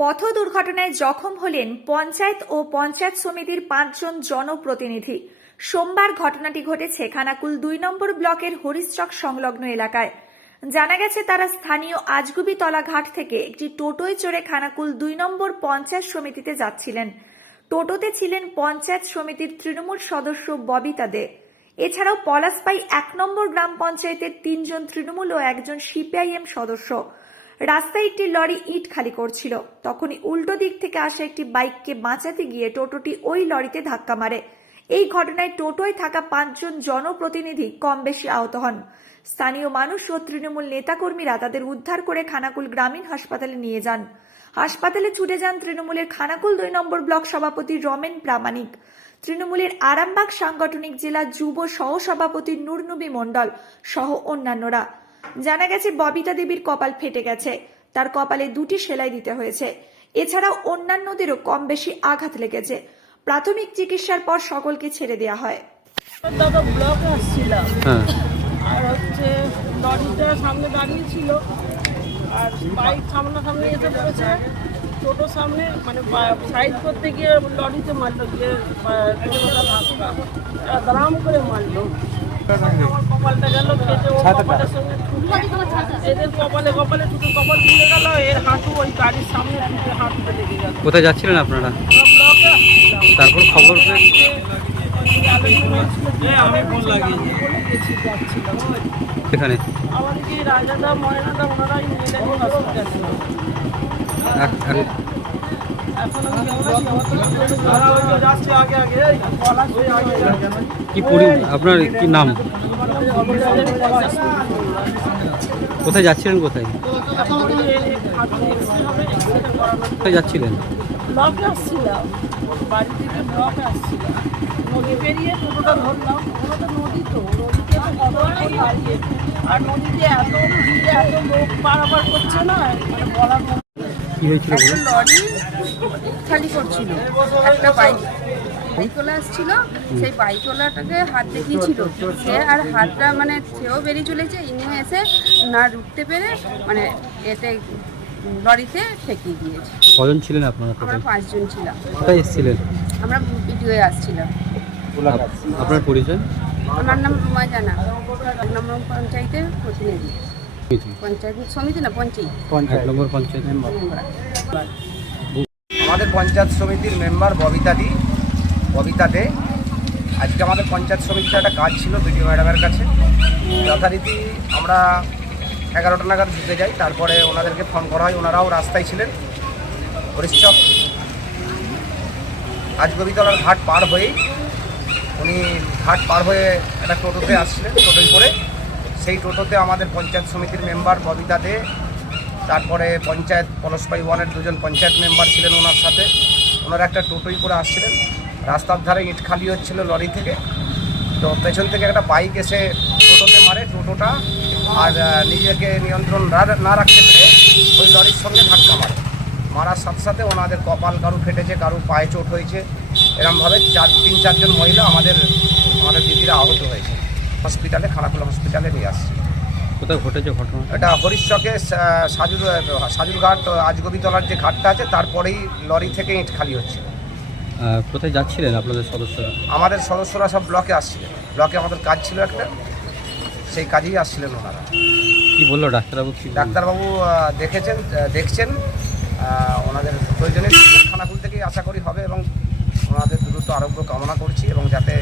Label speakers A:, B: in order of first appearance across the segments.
A: পথ দুর্ঘটনায় জখম হলেন পঞ্চায়েত ও পঞ্চায়েত সমিতির পাঁচজন জনপ্রতিনিধি। সোমবার ঘটনাটি ঘটেছে খানাকুল দুই নম্বর ব্লকের হরিশচক সংলগ্ন এলাকায়। জানা গেছে, তারা স্থানীয় আজগুবিতলা ঘাট থেকে একটি টোটোয় চড়ে খানাকুল দুই নম্বর পঞ্চায়েত সমিতিতে যাচ্ছিলেন। টোটোতে ছিলেন পঞ্চায়েত সমিতির তৃণমূল সদস্য ববিতা দে। এছাড়াও পলাশপাই এক নম্বর গ্রাম পঞ্চায়েতের তিনজন তৃণমূল ও একজন সিপিআইএম সদস্য। রাস্তায় একটি লরি ইট খালি করছিল। তখনই উল্টো দিক থেকে আসা একটি বাইককে বাঁচাতে গিয়ে টোটোটি ওই লরিতে ধাক্কা মারে। এই ঘটনায় টোটোয় থাকা পাঁচজন জনপ্রতিনিধি কম বেশি আহত হন। স্থানীয় মানুষ ও তৃণমূল নেতাকর্মীরা তাদের উদ্ধার করে খানাকুল গ্রামীণ হাসপাতালে নিয়ে যান। হাসপাতালে ছুটে যান তৃণমূলের খানাকুল দুই নম্বর ব্লক সভাপতি রমেন প্রামাণিক। তৃণমূলের আরামবাগ সাংগঠনিক জেলা যুব সহ সভাপতি নুরনবী মণ্ডল সহ অন্যান্যরা। জানা গেছে ববিতা দেবীর কপাল ফেটে গেছে। তার কপালে দুটি সেলাই দিতে হয়েছে। এছাড়াও অন্যান্যদেরও কম বেশি আঘাত লেগেছে। প্রাথমিক চিকিৎসার পর সকলকে ছেড়ে দেওয়া হয়।
B: দাদা ব্লকে আসছিলাম
C: হ্যাঁ।
B: আর হচ্ছে লরিটা সামনে দাঁড়িয়ে ছিল। আর বাইক সামনাসামনি এসে পড়েছে। টোটো সামনে মানে সাইড করতে গিয়ে লরিতে মারলো গিয়ে দারাম করে মারলো।
C: কোথায় যাচ্ছিলেন আপনারা? তারপর খবর পেয়ে এখানে। আপনার কি নাম? কোথায় যাচ্ছিলেন কোথায়? কোথায় যাচ্ছিলেন?
B: বাড়ি থেকে ব্লকে আসছিলাম। পেরিয়ে টোটোটা ধরলাম। ওটা তো নদী তো নদীতে তো কতক্ষণ দাঁড়িয়ে। আর নদীতে এত ভিড়ে এত লোক পারাপার করছে না মানে বলার
D: একটা লরি খালি করছিল একটা বাইক। বাইকওয়ালা আসছিল সেই বাইকওয়ালাটাকে হাত দেখিয়েছিল। সে আর হাতটা মানে সেও বেরিয়ে চলেছে ইনিও এসে না রুখতে পেরে মানে এতে লরিতে ঠেকিয়ে দিয়েছে।
C: কজন ছিলেন আপনারা
D: আমরা পাঁচজন ছিলাম।
C: কোথায় এসেছিলেন?
D: আমরা ভিডিওয়ে আসছিলাম।
C: আপনার পরিচয়?
D: আমার নাম রুমা জানা। এক নম্বর পঞ্চায়েতের প্রতিনিধি। পঞ্চায়েত। সমিতি না পঞ্চায়েত।
C: এক নম্বর পঞ্চায়েত।
D: মেম্বার
E: আমাদের পঞ্চায়েত সমিতির মেম্বার ববিতা দি। ববিতা দে। আজকে আমাদের পঞ্চায়েত সমিতির একটা কাজ ছিল বিডিও ম্যাডামের কাছে। যথারীতি আমরা এগারোটা নাগাদ ঢুকে যাই তারপরে ওনাদেরকে ফোন করা হয়। ওনারাও রাস্তায় ছিলেন। হরিশ্চক আজগবিতলার ঘাট পার হয়েই উনি ঘাট পার হয়ে একটা টোটোতে আসছিলেন টোটোয় করে। সেই টোটোতে আমাদের পঞ্চায়েত সমিতির মেম্বার ববিতা দে, তারপরে পঞ্চায়েত পলসপাই ওয়ানের দুজন পঞ্চায়েত মেম্বার ছিলেন ওনার সাথে। ওনারা একটা টোটোই করে আসছিলেন। রাস্তার ধারে ইট খালি হচ্ছিল লরি থেকে। তো পেছন থেকে একটা বাইক এসে টোটোতে মারে টোটোটা, আর নিজেকে নিয়ন্ত্রণ না রাখতে পেরে ওই লরির সঙ্গে ধাক্কা মারে। মারার সাথে সাথে ওনাদের কপাল কারু ফেটেছে কারু পায়ে চোট হয়েছে। এরমভাবে চার তিন চারজন মহিলা আমাদের আমাদের দিদিরা আহত হয়েছে। হসপিটালে খানাকুলা হসপিটালে নিয়ে আসছে।
C: কোথায় ঘটেছে ঘটনা?
E: এটা হরিশচকে সা- সাজুর সাজুরঘাট আজগবিতলার যে ঘাটটা আছে তারপরেই লরি থেকে ইট খালি হচ্ছে
C: কোথায় যাচ্ছিলেন আপনাদের সদস্যরা?
E: আমাদের সদস্যরা সব ব্লকে আসছিলেন ব্লকে আমাদের কাজ ছিল একটা সেই কাজেই আসছিলেন ওনারা।
C: কি বলল ডাক্তারবাবু কি
E: ডাক্তারবাবু দেখেছেন দেখছেন ওনাদের প্রয়োজনে খানাকুল থেকেই আশা করি হবে এবং ওনাদের দ্রুত আরোগ্য কামনা করছি এবং যাতে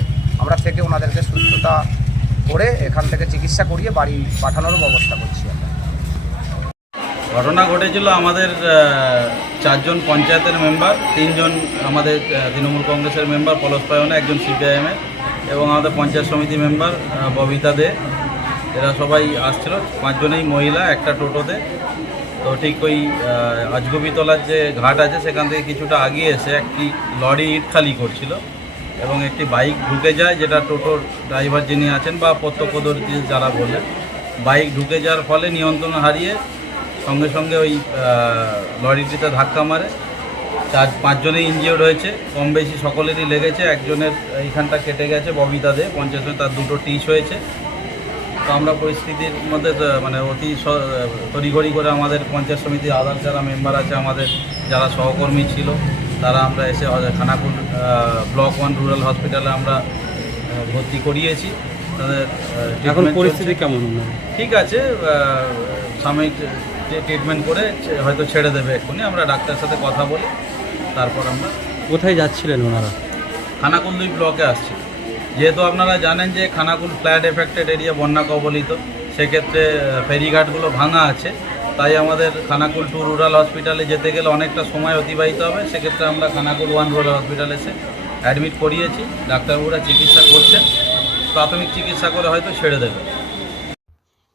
E: আমরা থেকে ওনাদেরকে সুস্থতা করে এখান থেকে চিকিৎসা করিয়ে বাড়ি পাঠানোরও ব্যবস্থা করছি
F: ঘটনা ঘটেছিল আমাদের চারজন পঞ্চায়েতের মেম্বার, তিনজন আমাদের তৃণমূল কংগ্রেসের মেম্বার পলস পায়নে একজন সিপিআইএমের এবং আমাদের পঞ্চায়েত সমিতি মেম্বার ববিতা দে। এরা সবাই আসছিল, পাঁচজনেই মহিলা, একটা টোটোতে। তো ঠিক ওই আজগবিতলার যে ঘাট আছে, সেখান থেকে কিছুটা আগিয়ে এসে একটি লরি ইট খালি করছিল এবং একটি বাইক ঢুকে যায়, যেটা টোটোর ড্রাইভার যিনি আছেন বা প্রত্যক্ষদর্শী যারা বললেন, বাইক ঢুকে যাওয়ার ফলে নিয়ন্ত্রণ হারিয়ে সঙ্গে সঙ্গে ওই লরিটিতে ধাক্কা মারে। চার, পাঁচজনেই ইনজিওর্ড হয়েছে কম বেশি সকলেরই লেগেছে, একজনের এইখানটা কেটে গেছে, ববিতা দে, পঞ্চাশ তার দুটো টিস হয়েছে। তো আমরা পরিস্থিতির মধ্যে মানে অতি স- তড়িঘড়ি করে আমাদের পঞ্চায়েত সমিতির আদার যারা মেম্বার আছে আমাদের যারা সহকর্মী ছিল তারা আমরা এসে খানাকুল ব্লক ওয়ান রুরাল হসপিটালে আমরা ভর্তি করিয়েছি। তাদের
C: এখন পরিস্থিতি কেমন
F: ঠিক আছে সাময়িক ট্রিটমেন্ট করে হয়তো ছেড়ে দেবে এক্ষুনি আমরা ডাক্তারের সাথে কথা বলি তারপর আমরা
C: কোথায় যাচ্ছিলেন ওনারা?
F: খানাকুল দুই ব্লকে আসছি। যেহেতু আপনারা জানেন যে খানাকুল ফ্ল্যাট এফেক্টেড এরিয়া বন্যা কবলিত, সেক্ষেত্রে ফেরিঘাটগুলো ভাঙা আছে। তাই আমাদের খানাকুল টু রুরাল হসপিটালে যেতে গেলে অনেকটা সময় অতিবাহিত হবে। সেক্ষেত্রে আমরা খানাকুল ওয়ান রুরাল হসপিটালে এসে অ্যাডমিট করিয়েছি। ডাক্তারবাবুরা চিকিৎসা করছেন। প্রাথমিক চিকিৎসা করে হয়তো ছেড়ে দেবে।